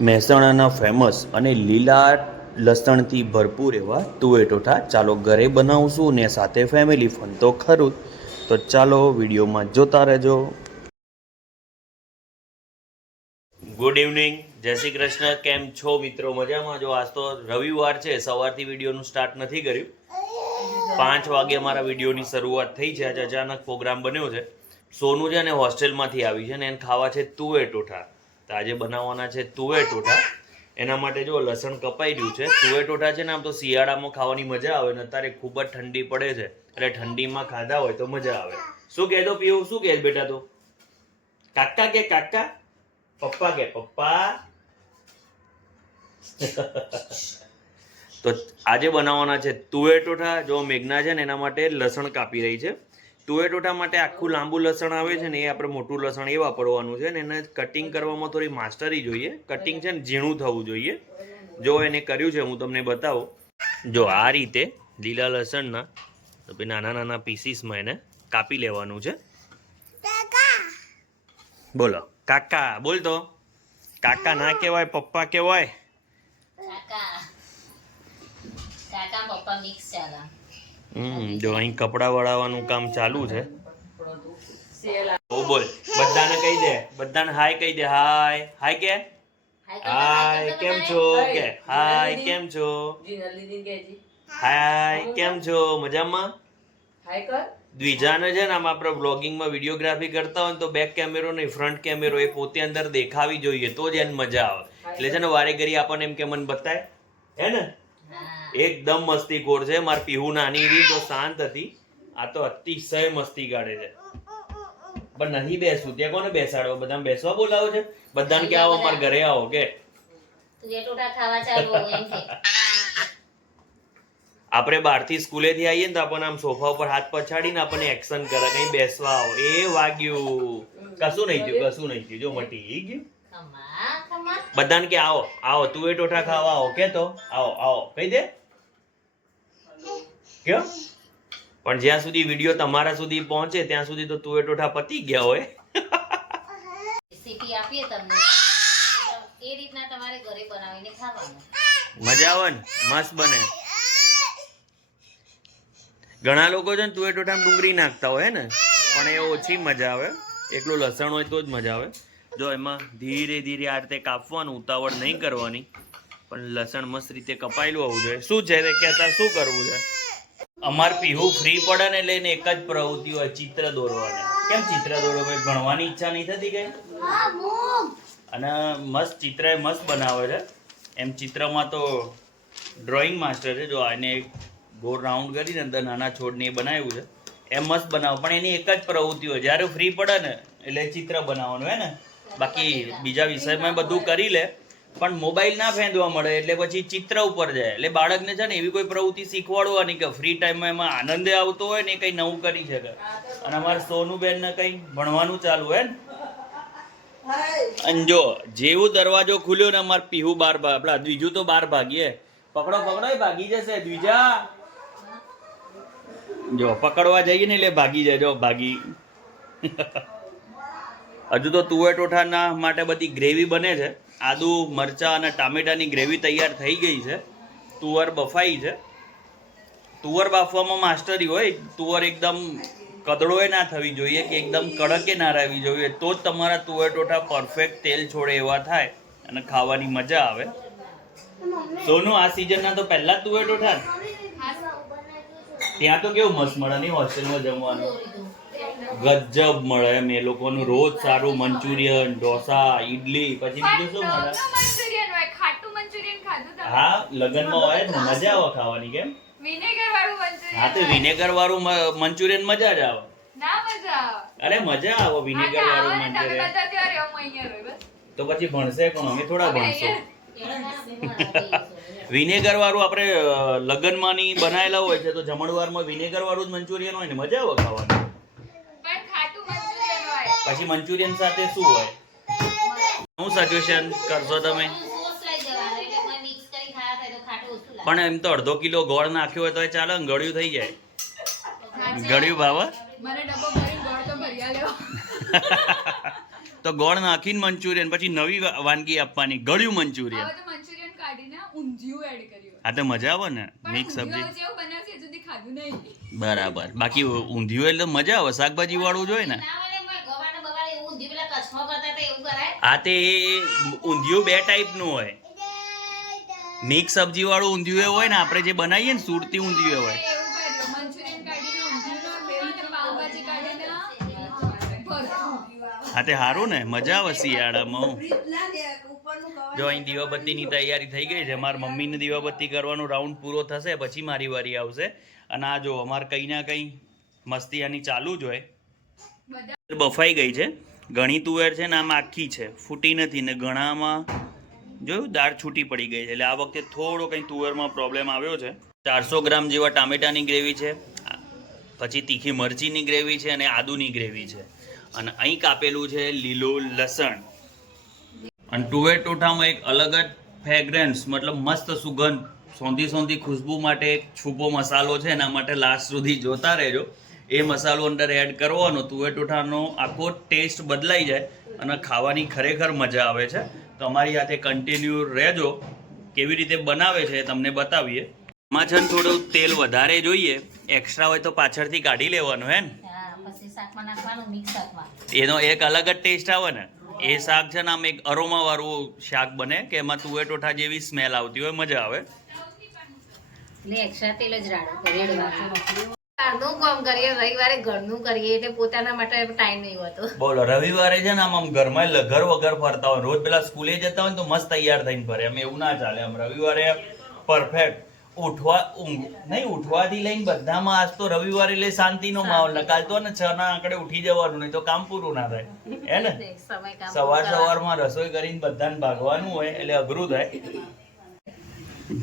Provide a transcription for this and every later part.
મહેસાણાના ફેમસ અને લીલા લસણથી ભરપૂર એવા તુવેર ટોઠા ચાલો ઘરે બનાવશું ને સાથે ફેમિલી ફન તો ખરું તો ચાલો વિડીયોમાં જોતા રહેજો. ગુડ ઇવનિંગ, જય શ્રી કૃષ્ણ. કેમ છો મિત્રો? મજામાં? જો આજ તો રવિવાર છે, સવારથી વિડીયોનું સ્ટાર્ટ નથી કર્યું. 5 વાગે અમારા વિડીયોની શરૂઆત થઈ છે. આજે અચાનક પ્રોગ્રામ બન્યો છે. સોનું છે ને હોસ્ટેલમાંથી આવી છે ને એને ખાવા છે તુવેર ટોઠા. તો આજે બનાવવાના છે તુવેર ટોઠા. એના માટે જો લસણ કપાઈ રહ્યું છે. તુવેર ટોઠા છે ને આમ તો શિયાળામાં ખાવાની મજા આવે ને અત્યારે ખૂબ જ ઠંડી પડે છે એટલે ઠંડીમાં ખાધા હોય તો મજા આવે. શું કહેતો પીવું? શું કહે બેટા? તો કાકા કે કાકા, પપ્પા કે પપ્પા. તો આજે બનાવવાના છે તુવેર ટોઠા. જો મેઘના છે ને એના માટે લસણ કાપી રહી છે. તુવેર ટોઠા માટે આખું લાંબુ લસણ આવે છે ને એ આપણે મોટું લસણ એ વાપરવાનું છે ને એને કટિંગ કરવામાં થોડી માસ્ટરી જોઈએ. કટિંગ છે ને ઝીણું થવું જોઈએ. જો એને કર્યું છે હું તમને બતાવું. જો આ રીતે લીલા લસણના નાના નાના પીસીસમાં એને કાપી લેવાનું છે. બોલો કાકા. બોલ તો કાકા ના કહેવાય, પપ્પા કહેવાય. જો અહીં કપડા વળાવવાનું કામ ચાલુ છે. ઓ બોલ, બધાને કહી દે, બધાને હાય કહી દે. હાય હાય કે હાય કેમ છો કે હાય કેમ છો, હાય કેમ છો, મજામાં? હાય કર. દ્વિજાને છે ને આમ આપણે બ્લોગિંગમાં વિડીયોગ્રાફી કરતા હોય તો બેક કેમેરો નહીં ફ્રન્ટ કેમેરો એ પોતે અંદર દેખાવી જોઈએ તો જ એને મજા આવે. એટલે છે ને વારે ઘડી આપણને એમ કે મને બતાય હે ને. એકદમ મસ્તીખોર છે. મારી પીહુ નાની હતી તો શાંત હતી, આ તો અતિશય મસ્તી કાઢે છે. પણ નહીં બેસવું. ત્યાં કોને બેસાડો? બધાને બેસવા બોલાવો છે? બધાને કે આવો અમારા ઘરે આવો કે આપણે બહારથી સ્કૂલેથી આવીએ ને તો આપણને આમ સોફા ઉપર હાથ પછાડીને આપણને એક્શન કરે કઈ બેસવા આવો. એ વાગ્યું. કશું નહીં થયું, કશું નહીં થયું. જો મટી ગયું. બધાને કે આવો આવો તુવેર ટોઠા ખાવા આવો કે તો આવો આવો કહી દે કયો. પણ જ્યાં સુધી વિડીયો તમારા સુધી પહોંચે ત્યાં સુધી તો તુવેર ટોઠા પતી ગયા હોય. રેસીપી આપીએ તમને એ રીતના તમારે ઘરે બનાવીને ખાવાનું. મજા આવે ને, મસ્ત બને. ઘણા લોકો છે ને તુવેર ટોઠામાં ડુંગળી નાખતા હોય ને પણ એ ઓછી મજા આવે. એટલું લસણ હોય તો જ મજા આવે. જો એમાં ધીરે ધીરે આ રીતે કાપવાનું, ઉતાવળ નહીં કરવાની, પણ લસણ મસ્ત રીતે કપાયેલું હોવું જોઈએ. શું છે તે કહેતા શું કરવું છે? અમાર પીહુ ફ્રી પડે ને એટલે એને એક જ પ્રવૃત્તિ હોય, ચિત્ર દોરવાની. કેમ ચિત્ર દોરો? ભાઈ ભણવાની ઈચ્છા નહીં થતી કઈ? અને મસ્ત ચિત્ર એ મસ્ત બનાવે છે. એમ ચિત્રમાં તો ડ્રોઈંગ માસ્ટર છે. જો એને ગોળ રાઉન્ડ કરીને અંદર નાના છોડને એ બનાવ્યું છે. એમ મસ્ત બનાવે. પણ એની એક જ પ્રવૃત્તિ હોય, જ્યારે ફ્રી પડે ને એટલે ચિત્ર બનાવવાનું હે ને. બાકી બીજા વિષયમાં બધું કરી લે પણ મોબાઈલ ના ફેંદવા મળે એટલે પછી ચિત્ર ઉપર જાય. એટલે બાળકને છે ને એવી કોઈ પ્રવૃત્તિ શીખવાડવાની કે ફ્રી ટાઈમમાં એમાં આનંદ આવતો હોય ને એ કંઈ નવું કરી શકે. અને અમારા સોનુબેન ને કંઈ ભણવાનું ચાલુ હે ને. અને જો જેવું દરવાજો ખુલ્યો ને અમારે પીહુ બાર આપડા દ્વિજુ તો બાર ભાગીએ. પકડો પકડો એ ભાગી જશે. દ્વિજા જો પકડવા જઈએ ને એટલે ભાગી જાય. જો ભાગી. હજુ તો તુવેર ટોઠાના માટે બધી ગ્રેવી બને છે. આદુ મરચાં અને ટામેટાની ગ્રેવી તૈયાર થઈ ગઈ છે. તુવર બફાઈ છે. તુવર બાફવામાં માસ્ટરી હોય. તુવર એકદમ કદળોએ ના થવી જોઈએ કે એકદમ કડકે ના રહેવી જોઈએ તો જ તમારા તુવેર ટોઠા પરફેક્ટ તેલ છોડે એવા થાય અને ખાવાની મજા આવે. સોનું આ સિઝનના તો પહેલા જ તુવેર ટોઠા. ત્યાં તો કેવું મસ્ત મળે નહીં હોસ્ટેલમાં જમવાનું? ગજબ મળે એમ. એ લોકોનું રોજ સારું મંચુરિયન, ઢોસા, ઈડલી, પછી બીજું શું મળે? હા લગનમાં હોય ને મજા આવે ખાવાની. કેમ? હા તો વિનેગર વાળું મંચુરિયન મજા જ આવે. અરે મજા આવે વિનેગર વાળું મંચુરિયન. તો પછી ભણશે કોણ? અમે થોડા ભણશું. વિનેગર વાળું આપણે લગનમાં ની બનાવેલા હોય છે તો જમણવારમાં વિનેગર વાળું જ મંચુરિયન હોય ને મજા આવે ખાવાની. પછી મંચુરિયન સાથે શું હોય? હું સજેશન કરશો તમે? પણ એમ તો અડધો કિલો ગોળ નાખ્યો હોય તો એ ચાલે. ગળ્યું થઈ જાય. ગળ્યું ભાવે? તો ગોળ નાખીને મંચુરિયન, પછી નવી વાનગી આપવાની ગળ્યું મંચુરિયન. હવે તો મંચુરિયન કાઢીને ઊંધિયું એડ કર્યું. આ તો મજા આવે ને, પણ મિક્સ સબ્જી. ઊંધિયું જેવું બનાવશે હજુ સુધી ખાધું નહીં. બરાબર. બાકી ઊંધિયું એટલે મજા આવે, શાકભાજી વાળું જોઈએ ને. ના હોય ને, ગવાને બવાને એવું ઊંધિયું પેલા કચ્છમાં કરતા હતા એવું કરાય. આ તે ઊંધિયું બે ટાઈપનું હોય. મિક્સ સબ્જી વાળું ઊંધિયું હોય ને, આપણે જે બનાવીએ ને સુરતી ઊંધિયું હોય. એવું કર્યું મંચુરિયન કાઢીને ઊંધિયું ને એવી રીતે પાવભાજી કાઢીને ભરતું. હા તે સારું ને, મજા આવે શિયાળામાં. જો અહીં દીવાબત્તીની તૈયારી થઈ ગઈ છે. મારા મમ્મીને દીવાબત્તી કરવાનો રાઉન્ડ પૂરો થશે પછી મારી વારી આવશે. અને આ જો અમારે કંઈ ના કંઈ મસ્તી આની ચાલુ જ હોય. બધા બફાઈ ગઈ છે. ઘણી તુવેર છે ને આમ આખી છે, ફૂટી નથી. ને ઘણામાં જોયું દાળ છૂટી પડી ગઈ છે. એટલે આ વખતે થોડો કંઈ તુવેરમાં પ્રોબ્લેમ આવ્યો છે. 400 ગ્રામ જેવા ટામેટાની ગ્રેવી છે, પછી તીખી મરચીની ગ્રેવી છે અને આદુની ગ્રેવી છે. અને અહીં કાપેલું છે લીલું લસણ. અને તુવેર ટોઠામાં એક અલગ જ ફ્રેગ્રન્સ, મતલબ મસ્ત સુગંધ, સોંધી ખુશ્બુ માટે એક છૂપો મસાલો છે. એના માટે લાસ્ટ સુધી જોતા રહેજો. એ મસાલો અંદર એડ કરવાનો, તુવેર ટોઠાનો આખો ટેસ્ટ બદલાઈ જાય અને ખાવાની ખરેખર મજા આવે છે. તો અમારી સાથે કન્ટિન્યુ રહેજો. કેવી રીતે બનાવે છે તમને બતાવીએ. એમાં છે ને થોડું તેલ વધારે જોઈએ, એક્સ્ટ્રા હોય તો પાછળથી કાઢી લેવાનું હે ને. હા, પછી શાકમાં નાખવાનું, મિક્સ શાકમાં. એનો એક અલગ જ ટેસ્ટ આવે ને. એ શાક છે ને આમ એક અરોમા વાળું શાક બને કે એમાં તુવેર ટોઠા જેવી સ્મેલ આવતી હોય, મજા આવે. એટલે એક્સ્ટ્રા તેલ જ રેડવાનું. બહારનું કામ કરીએ, રવિવારે ઘરનું કરીએ એટલે પોતાના માટે ટાઈમ નહીં હોતો. બોલો, રવિવારે છે ને આમ ઘરમાં ઘર વગર ફરતા હોય. રોજ પેલા સ્કૂલે જતા હોય ને તો મસ્ત તૈયાર થઈને ફરે. અમે એવું ના ચાલે. આમ રવિવારે પરફેક્ટ ઉઠવાથી લઈને બધામાં આજ તો રવિવારે એટલે શાંતિનો માહોલ. કાલ તો ને 6 ના આંકડે ઉઠી જવાનું, નહીં તો કામ પૂરું ના થાય હે ને. સમય કામ સવારમાં રસોઈ કરીને બધાને ભાગવાનું હોય એટલે અઘરું થાય.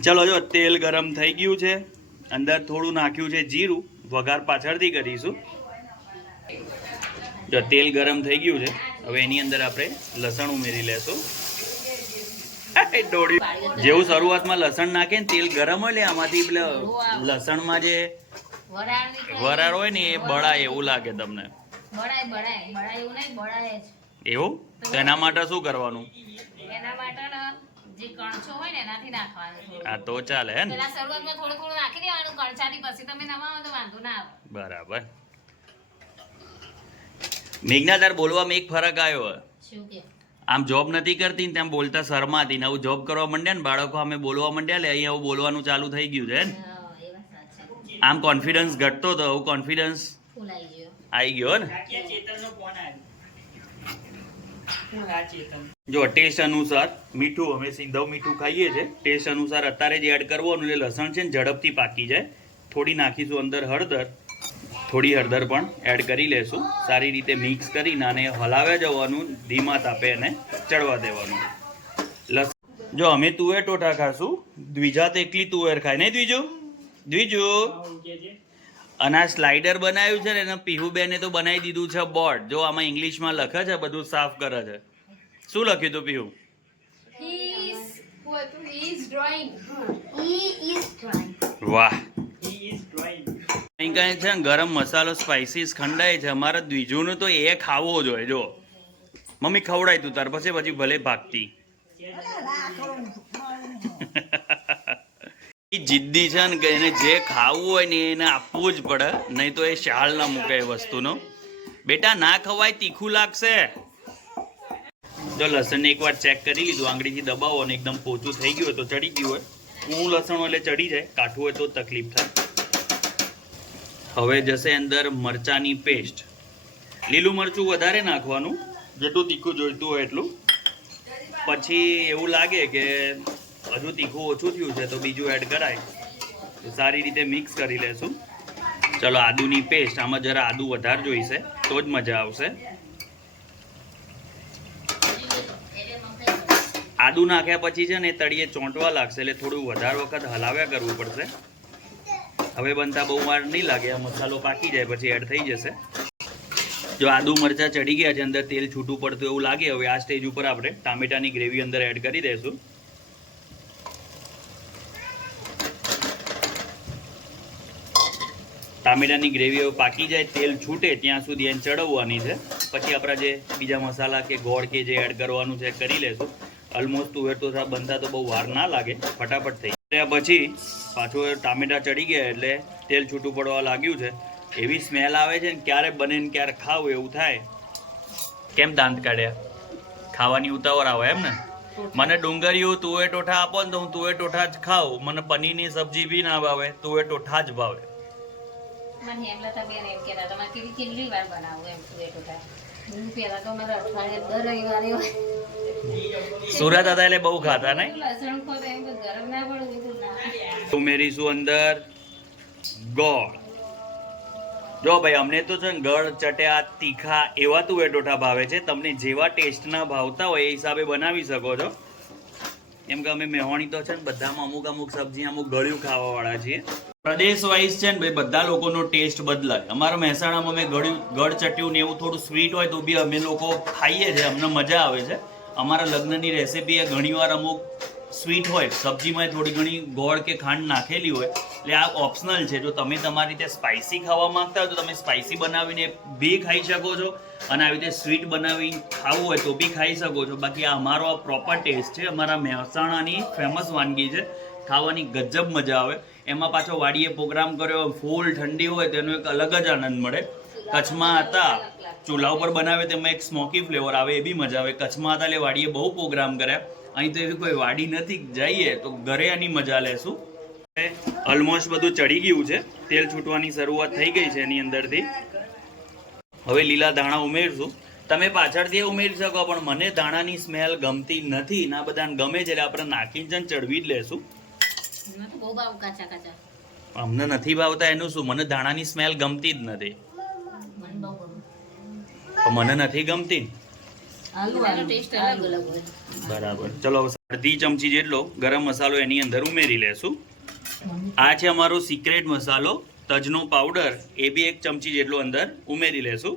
ચલો જો તેલ ગરમ થઈ ગયું છે. અંદર થોડું નાખ્યું છે જીરું, વઘાર પાછળથી કરીશું. જો તેલ ગરમ થઈ ગયું છે, હવે એની અંદર આપણે લસણ ઉમેરી લેશું. જેવું શરૂઆતમાં લસણ નાખે ને તેલ ગરમ હોય, આમાંથી લસણમાં જે વરાળ નીકળે. વરાળ હોય ને એ બળાય એવું લાગે તમને. બળાય એવું નહીં, બળાય જ. એવું તો એના માટે શું કરવાનું? એના માટે ને જે કણછો હોય ને એનાથી નાખવાનું થોડું. આ તો ચાલે હે ને. પેલા શરૂઆતમાં થોડું નાખી દેવાનું કણછાથી, પછી તમે નવાવો તો વાંધો ના આવે. બરાબર. મેઘના તાર બોલવામાં એક ફરક આવ્યો. શું કે આમ જોબ નથી કરતી ને તેમ બોલતા શરમાતી ને આવું જોબ કરવા માંડ્યા ને બાળકો અમે બોલવા માંડ્યા એટલે અહીંયા આવું બોલવાનું ચાલુ થઈ ગયું છે ને. એ વાત સાચી. આમ કોન્ફિડન્સ ઘટતો તો આવું કોન્ફિડન્સ ફૂલાઈ ગયો. આવી ગયો ને. જો ટેસ્ટ અનુસાર મીઠું, અમે સીધું મીઠું ખાઈએ છીએ. ટેસ્ટ અનુસાર અત્યારે જ એડ કરવાનું એટલે લસણ છે ને ઝડપથી પાકી જાય. થોડી નાખીશું અંદર હળદર, થોડી હળદર પણ એડ કરી લેશું. સારી રીતે મિક્સ કરીને આને હલાવ્યા જવાનું, ધીમા તાપે એને ચડવા દેવાનું. જો અમે તુવેર ટોઠા ખાશું, દ્વિજા તો એકલી તુવેર ખાય નહીં. દ્વિજુ અને આ સ્લાઇડર બનાવ્યું છે ને એને પીહુબેને તો બનાવી દીધું છે બોર્ડ. જો આમાં ઇંગ્લિશમાં લખે છે, બધું સાફ કરે છે. શું લખ્યું તું પીહુ? વાહ. અહીં કાંઈ છે ને ગરમ મસાલો સ્પાઇસીસ ખંડાય છે. અમારા દ્વિજુનું તો એ ખાવો જોઈએ. જો મમ્મી ખવડાય તું તાર પછી ભલે ભાગતી. જિદ્દી છે ને કે એને જે ખાવું હોય ને એને આપવું જ પડે, નહીં તો એ શાળ ના મૂકે એ વસ્તુનો. બેટા ના ખવાય, તીખું લાગશે. જો લસણને એકવાર ચેક કરી લીધું, આંગળીથી દબાવો અને એકદમ પોચું થઈ ગયું હોય તો ચડી ગયું હોય. હું લસણ એટલે ચડી જાય, કાઠું હોય તો તકલીફ થાય. હવે જશે અંદર મરચાની પેસ્ટ. લીલું મરચું વધારે નાખવાનું, જેટલું તીખું જોઈતું હોય એટલું. પછી એવું લાગે કે હજુ તીખું ઓછું થયું છે તો બીજું એડ કરાય. તો સારી રીતે મિક્સ કરી લેશું. ચલો આદુની પેસ્ટ, આમાં જરા આદુ વધારે જોઈશે તો જ મજા આવશે. આદુ નાખ્યા પછી છે ને તળીએ ચોંટવા લાગશે એટલે થોડું વધારે વખત હલાવ્યા કરવું પડશે. હવે બનતા બહુ વાર નહીં લાગે, આ મસાલો પાકી જાય પછી એડ થઈ જશે. જો આદુ મરચાં ચડી ગયા છે, અંદર તેલ છૂટું પડતું એવું લાગે, હવે આ સ્ટેજ ઉપર આપણે ટામેટાની ગ્રેવી અંદર એડ કરી દઈશું. ટામેટાની ગ્રેવી પાકી જાય, તેલ છૂટે ત્યાં સુધી એને ચડવવાની છે. પછી આપણા જે બીજા મસાલા કે ગોળ કે જે એડ કરવાનું છે કરી લેશું. ઓલમોસ્ટ તુવેર ટોઠા બનતા તો બહુ વાર ના લાગે, ફટાફટ થઈ જાય. પછી પાછું ટામેટા ચડી ગયા એટલે તેલ છૂટું પડવા લાગ્યું છે. એવી સ્મેલ આવે છે ને ક્યારે બને ને ક્યારે ખાવું એવું થાય. કેમ દાંત કાઢ્યા? ખાવાની ઉતાવળ આવે એમ ને? મને ડુંગળીયું તુવેર ટોઠા આપો ને તો હું તુવેર ટોઠા જ ખાઉં. મને પનીરની સબ્જી બી ના ભાવે, તુવેર ટોઠા જ ભાવે. મને હેમલતા બેન એમ કહેતા હતા, મારે કેટલી વાર બનાવું એમ તુવેર ટોઠા. હું પહેલા તો મારા અઠવાડિયે દર રવિવારે હોય. સુરત હતા એટલે બહુ ખાતા ને. લસણ ખોટ એમ તો ગરમ ના પડું કીધું ના. ઉમેરીશું અંદર ગોળ. જો ભાઈ અમને તો છે ને ગળ ચટ્યા તીખા એવા તુવેર ટોઠા ભાવે છે. તમને જેવા ટેસ્ટના ભાવતા હોય એ હિસાબે બનાવી શકો છો. કેમ કે અમે મેહોણી તો છે ને બધામાં અમુક સબ્જી અમુક ગળ્યું ખાવાવાળા છીએ. પ્રદેશ વાઇઝ છે ને ભાઈ બધા લોકોનો ટેસ્ટ બદલાય. અમારા મહેસાણામાં અમે ગળ ચટ્યું ને એવું થોડું સ્વીટ હોય તો બી અમે લોકો ખાઈએ છીએ, અમને મજા આવે છે. અમારા લગ્નની રેસીપી એ ઘણીવાર અમુક સ્વીટ હોય, સબ્જીમાં થોડી ઘણી ગોળ કે ખાંડ નાખેલી હોય, એટલે આ ઓપ્શનલ છે. જો તમે તમારી રીતે સ્પાઇસી ખાવા માંગતા હોય તો તમે સ્પાઇસી બનાવીને બી ખાઈ શકો છો, અને આવી રીતે સ્વીટ બનાવીને ખાવું હોય તો બી ખાઈ શકો છો. બાકી આ અમારો આ પ્રોપર ટેસ્ટ છે. અમારા મહેસાણાની ફેમસ વાનગી છે, ખાવાની ગજબ મજા આવે. એમાં પાછો વાડીએ પ્રોગ્રામ કર્યો, ફૂલ ઠંડી હોય તેનો એક અલગ જ આનંદ મળે. કચ્છમાં હતા ચૂલા ઉપર બનાવે તેમાં એક સ્મોકી ફ્લેવર આવે, એ બી મજા આવે. કચ્છમાં હતા એટલે વાડીએ બહુ પ્રોગ્રામ કર્યા. અહીં તો એવી કોઈ વાડી નથી, જઈએ તો ઘરે આની મજા લેશું. ઓલમોસ્ટ બધું ચડી ગયું છે, તેલ છૂટવાની શરૂઆત થઈ ગઈ છે એની અંદરથી. હવે લીલા ધાણા ઉમેરશું. તમે પાછળથી ઉમેરી શકો, પણ મને ધાણાની સ્મેલ ગમતી નથી. ના બધાને ગમે છે એટલે આપણે નાખીને જ ચડવી જ લેશું. બહુ ભાવ કાચા કાચા. અમને નથી ભાવતા એનું શું, મને ધાણાની સ્મેલ ગમતી જ નથી. મને બહુ ગમે. પણ મને નથી ગમતી. એનો ટેસ્ટ અલગ અલગ હોય. બરાબર. ચલો અડધી ચમચી જેટલો ગરમ મસાલો એની અંદર ઉમેરી લેશું. આ છે અમારો સિક્રેટ મસાલો તજનો પાવડર, એ બી 1 ચમચી જેટલો અંદર ઉમેરી લેશું.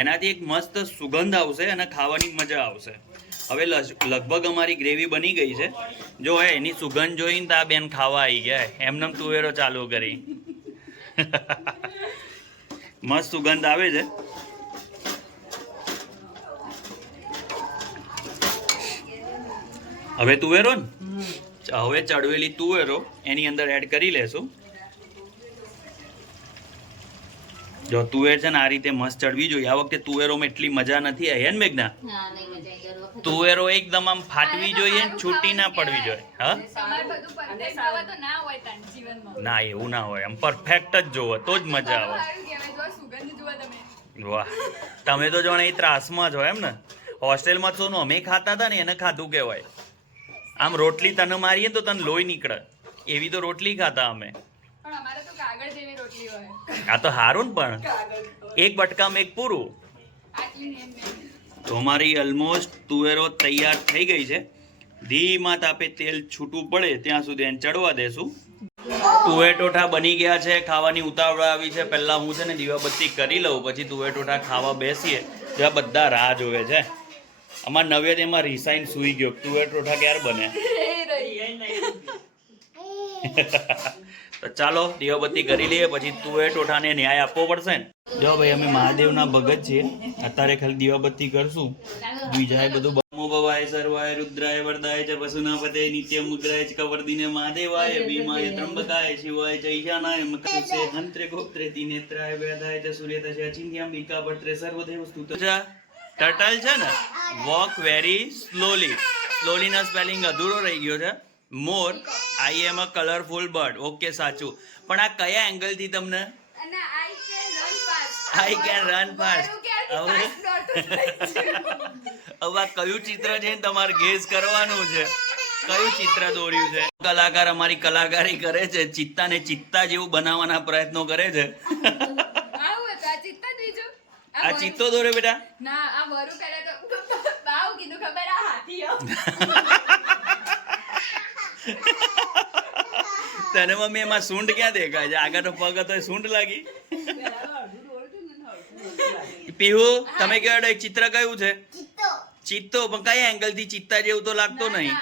એનાથી એક મસ્ત સુગંધ આવશે અને ખાવાની મજા આવશે. હવે લગભગ અમારી ગ્રેવી બની ગઈ છે. જો એની સુગંધ જોઈને તો આ બેન ખાવા આવી ગયા, એમને તુવેરો ચાલુ કરી. મસ્ત સુગંધ આવે છે. હવે તુવેરો ને, હવે ચડવેલી તુવેરો એની અંદર એડ કરી લેશું. જો તુવેર છે ને આ રીતે મસ્ત ચડવી જોઈએ. આ વખતે તુવેરોમાં એટલી મજા નથી આવી, હે ને મેઘના? હા, નહીં મજા આવી. દર વખતે તુવેરો એકદમ આમ ફાટવી જોઈએ, છૂટી ના પડવી જોઈએ. હા, તમારે બધું perfect હોવા તો ના હોય તાન જીવનમાં. ના એવું ના હોય, આમ પરફેક્ટ જ જોવો તો જ મજા આવે. સારું કહેવાય, જો સુગંધ જુઓ તમે. વાહ, તમે તો જાણે એ ત્રાસમાં છો એમ ને. હોસ્ટેલમાં તો શું અમે ખાતા હતા ને એને ખાધું કહેવાય. આમ રોટલી તને મારીએ તો તને લોહી નીકળે, એવી તો રોટલી ખાતા અમે. પણ અમારે તો કાગળ જેવી રોટલી હોય. આ તો હારું ને, પણ એક બટકામાં એક પૂરું. આટલી ને એમ નહીં. તો અમારી ઓલમોસ્ટ તુવેરો તૈયાર થઈ ગઈ છે. ધીમા તાપે તેલ છૂટું પડે ત્યાં સુધી એને ચડવા દેશું. તુવેર ટોઠા બની ગયા છે, ખાવાની ઉતાવળ આવી છે. પહેલા હું છે ને દીવાબત્તી કરી લઉં, પછી તુવેર ટોઠા ખાવા બેસીએ. ત્યાં બધા રાહ જોવે છે. અમાર નવેદ એમાં રિસાઈન સૂઈ ગયો, તુવેર ટોઠા ક્યારે બને. તો ચાલો દીવાબત્તી કરી લઈએ, પછી તુવેર ટોઠાને ન્યાય આપવો પડશે ને. જો ભાઈ અમે મહાદેવના ભગત છીએ, અત્યારે ખાલી દીવાબત્તી કરશું. બીજાએ બધું નમો ભવાય સર્વાય રુદ્રાય વરદાય ચ પશુનાપતે નિત્ય મુદ્રાય ચ કવર્દિને મહાદેવાય ભીમાય ત્રંબકાય શિવાય ચ ઈશાનાય મકૃષે હંત્રે ગોત્રે દિનેત્રાય વેદાય ચ સૂર્યતશે અચિંત્યંબિકા ભટ્રે સર્વદેવ સ્તુત. ટર્ટલ છે ને વોક વેરી સ્લોલી નો સ્પેલિંગ અધૂરો રહી ગયો છે. મોર, આઈ એમ અ કલરફુલ બર્ડ. ઓકે, સાચું. પણ આ કયા એંગલ થી તમને અને આઈ કેન રન ફાસ્ટ? હવે હવે આ કયું ચિત્ર છે ને તમારે ગેસ કરવાનું છે, કયું ચિત્ર દોર્યું છે. કલાકાર અમારી કલાકારી કરે છે, ચિત્તાને ચિત્તા જેવું બનાવવાના પ્રયત્નો કરે છે. આવું હતું આ ચિત્તા જ બીજું. આ ચિત્તો દોર્યો બેટા. ના, આ વરુ પહેલા તો બાવ કીધું ખબર આ હાથીઓ. તને મમ્મી એમાં સૂંઢ ક્યાં દેખાય છે? આગળ તો પગ હતો એ સૂંઢ લાગી. પીહુ, તમે કહેવાડો ચિત્ર કયું છે? ચિત્તો. પણ કયા એંગલ થી ચિત્તા જેવું તો લાગતો નહીં.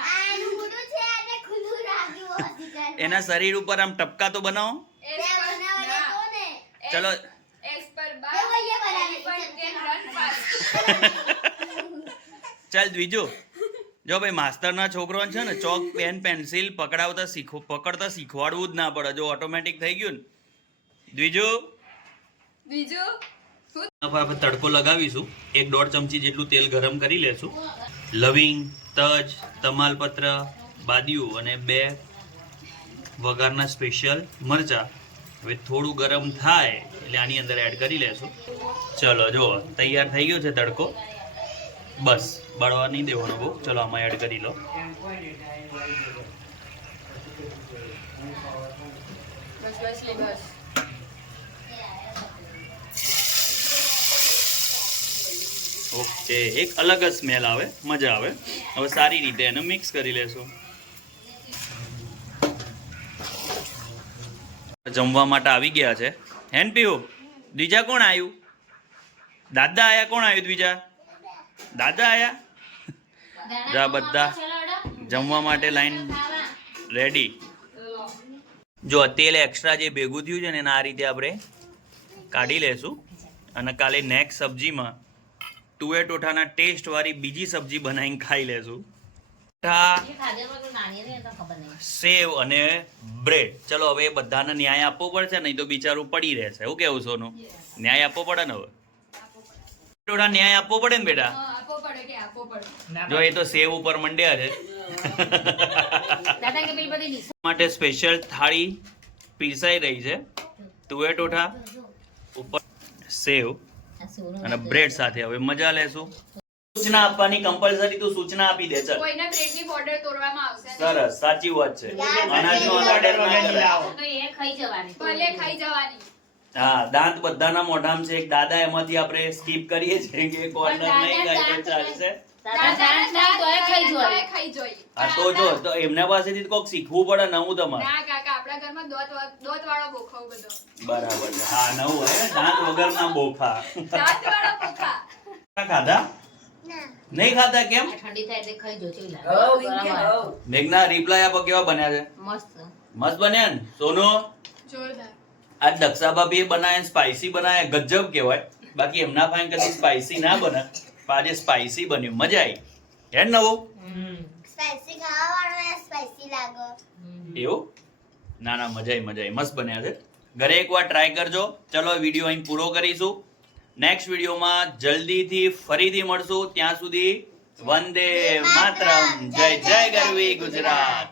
એના શરીર ઉપર આમ ટપકા તો બનાવો. ચલો એસ પર બાવ પણ કેન રન ફાસ્ટ. ચાલ બીજું જો ભાઈ માસ્તરના છોકરોને છે ને ચોક પેન પેન્સિલ પકડતા શીખવાડવું જ ના પડે. જો ઓટોમેટિક થઈ ગયું ને. બીજું આપણે તડકો લગાવીશું. 1-1.5 ચમચી જેટલું તેલ ગરમ કરી લેશું. લવિંગ, તજ, તમાલપત્ર, બાદિયું અને 2 વઘારના સ્પેશિયલ મરચા. હવે થોડું ગરમ થાય એટલે આની અંદર એડ કરી લેશું. ચલો જો તૈયાર થઈ ગયો છે તડકો. બસ બળવા નહીં દેવાનો બહુ. ચલો આમાં એડ કરી લો. ઓકે, એક અલગ જ સ્મેલ આવે, મજા આવે. હવે સારી રીતે એને મિક્સ કરી લેશું. જમવા માટે આવી ગયા છે. હેન પીવું દ્વિજા કોણ આવ્યું? દાદા આયા. કોણ આવ્યું? દ્વિજા દાદા આયા. જા બધા જમવા માટે લાઈન રેડી. જો તેલ એક્સ્ટ્રા જે ભેગું થયું છે ને એને આ રીતે આપણે કાઢી લેશું. અને કાલે નેક્સ્ટ સબ્જીમાં તુવેર ટોઠાના ટેસ્ટ વાળી બીજી સબ્જી બનાવીને ખાઈ લેશું. સેવ અને બ્રેડ. ચલો હવે બધાને ન્યાય આપવો પડશે, નહીં તો બિચારું પડી રહેશે. એવું કેવું સોનું? ન્યાય આપવો પડે ને. હવે ટોઠા ન્યાય આપવો પડે ને બેટા. જો એ તો સેવ ઉપર મંડ્યા છે. માટે સ્પેશિયલ થાળી પીરસાઈ રહી છે. તુવેર ટોઠા ઉપર સેવ અને બ્રેડ સાથે. હવે મજા લેશું. સૂચના આપવાની કમ્પલસરી. તું સૂચના આપી દે. ચાલ કોઈના બ્રેડની બોર્ડર તોડવામાં આવશે નહીં. સરસ, સાચી વાત છે. અનાજનો ઓર્ડર ના કરાય. ભલે ખાઈ જવાની. હા, દાંત બધાના મોઢામાં છે. એક દાદા એમાંથી આપણે સ્કીપ કરીએ છીએ કે કોર્નર નહીં ખાય તો ચાલશે. ખાઈ જોઈએ. હા તો જો તો એમના પાસેથી કોક શીખવું પડે નવું તમારે. ના કાકા, આપણા ઘરમાં દોત વાળો બોખાવ બધો. બરાબર છે. હા, નવું હે. દાંત વગરના બોખા. દાંત વાળો બોખા. ખાધા? નહીં ખાધા? કેમ? ઠંડી થાય એટલે ખાઈ જો કેવી લાગે. મેઘના રિપ્લાય આપો. કેવા બન્યા છે? મસ્ત મસ્ત બન્યા ને સોનો? જોરદાર. આ દક્ષા ભાભીએ બનાવ્યા સ્પાઈસી બનાવ્યા, ગજબ કહેવાય. બાકી એમના ફાઈન કદી સ્પાઈસી ના બને. આજે સ્પાઈસી બન્યું, મજા આવી. હે નવો સ્પાઈસી ખાવાવાળો સ્પાઈસી લાગો. એવું? ના ના, મજા આવી. મસ્ત બન્યા છે. ઘરે એકવાર ટ્રાય કરજો. ચલો વિડીયો અહીં પૂરો કરીશું. નેક્સ્ટ વિડીયોમાં જલ્દીથી ફરીથી મળશું. ત્યાં સુધી વંદે માતરમ. જય જય ગરવી ગુજરાત.